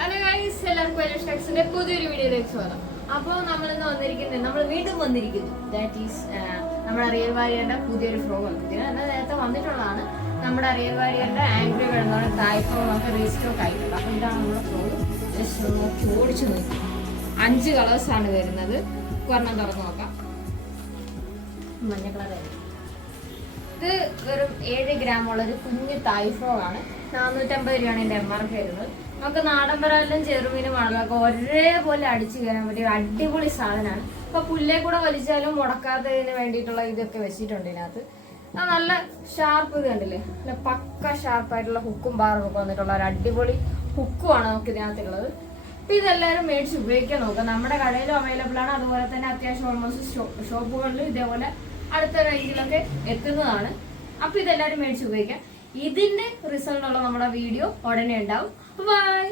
Hello guys, എല്ലാവർക്കും എലക്ട്രിക്സിന്റെ പുതിയൊരു വീഡിയോയിലേക്ക് സ്വാഗതം. അപ്പോൾ നമ്മൾ വീണ്ടും വന്നിരിക്കുന്നു. ദാറ്റ് ഈസ് നമ്മുടെ റിയൽ വാരിയറിന്റെ പുതിയൊരു ഫ്രോ വന്നിരിക്കുന്നത്. എന്നാൽ നേരത്തെ വന്നിട്ടുള്ളതാണ് നമ്മുടെ റിയൽ വാരിയറിന്റെ ആംഗ്രി കിടന്നോടെ തായ്പോ നമുക്ക് റീസ്റ്റോക്ക് ആയിട്ടുണ്ട്. അപ്പോൾ ഇതാണ് നമ്മുടെ ഫ്രോ. ജസ്റ്റ് നോക്കി ഓടിച്ചു നോക്കി 5 കളേഴ്സാണ് വരുന്നത്. ഒരെണ്ണം തുറന്ന് നോക്കാം. മഞ്ഞ കളറായിരുന്നു. ഇത് വെറും 7 ഗ്രാമുള്ള ഒരു കുഞ്ഞു തായ് ഫ്രോ ആണ്. 450 രൂപയാണ് ഇതിന്റെ MRP വരുന്നത്. നമുക്ക് നാടൻ പരാലും ചെറുമീനും വളമൊക്കെ ഒരേപോലെ അടിച്ചു കയറാൻ പറ്റിയ ഒരു അടിപൊളി സാധനമാണ്. ഇപ്പൊ പുല്ലേ കൂടെ വലിച്ചാലും മുടക്കാത്തതിന് വേണ്ടിയിട്ടുള്ള ഇതൊക്കെ വെച്ചിട്ടുണ്ട് ഇതിനകത്ത്. നല്ല ഷാർപ്പ് ഇത് കണ്ടില്ലേ, നല്ല പക്ക ഷാർപ്പായിട്ടുള്ള ഹുക്കും ബാറും ഒക്കെ വന്നിട്ടുള്ള ഒരു അടിപൊളി ഹുക്കുമാണ് നമുക്ക് ഇതിനകത്തുള്ളത്. അപ്പൊ ഇതെല്ലാവരും മേടിച്ച് ഉപയോഗിക്കാൻ നോക്കാം. നമ്മുടെ കടയിലും അവൈലബിൾ ആണ്. അതുപോലെ തന്നെ അത്യാവശ്യം ഓൾമോസ്റ്റ് ഷോപ്പുകളിലും ഇതേപോലെ അടുത്ത റേഞ്ചിലൊക്കെ എത്തുന്നതാണ്. അപ്പൊ ഇതെല്ലാവരും മേടിച്ച് ഉപയോഗിക്കാം. ഇതിന്റെ റിസൾട്ട് ഉള്ള നമ്മുടെ വീഡിയോ ഉടനെ ഉണ്ടാവും. ബൈ.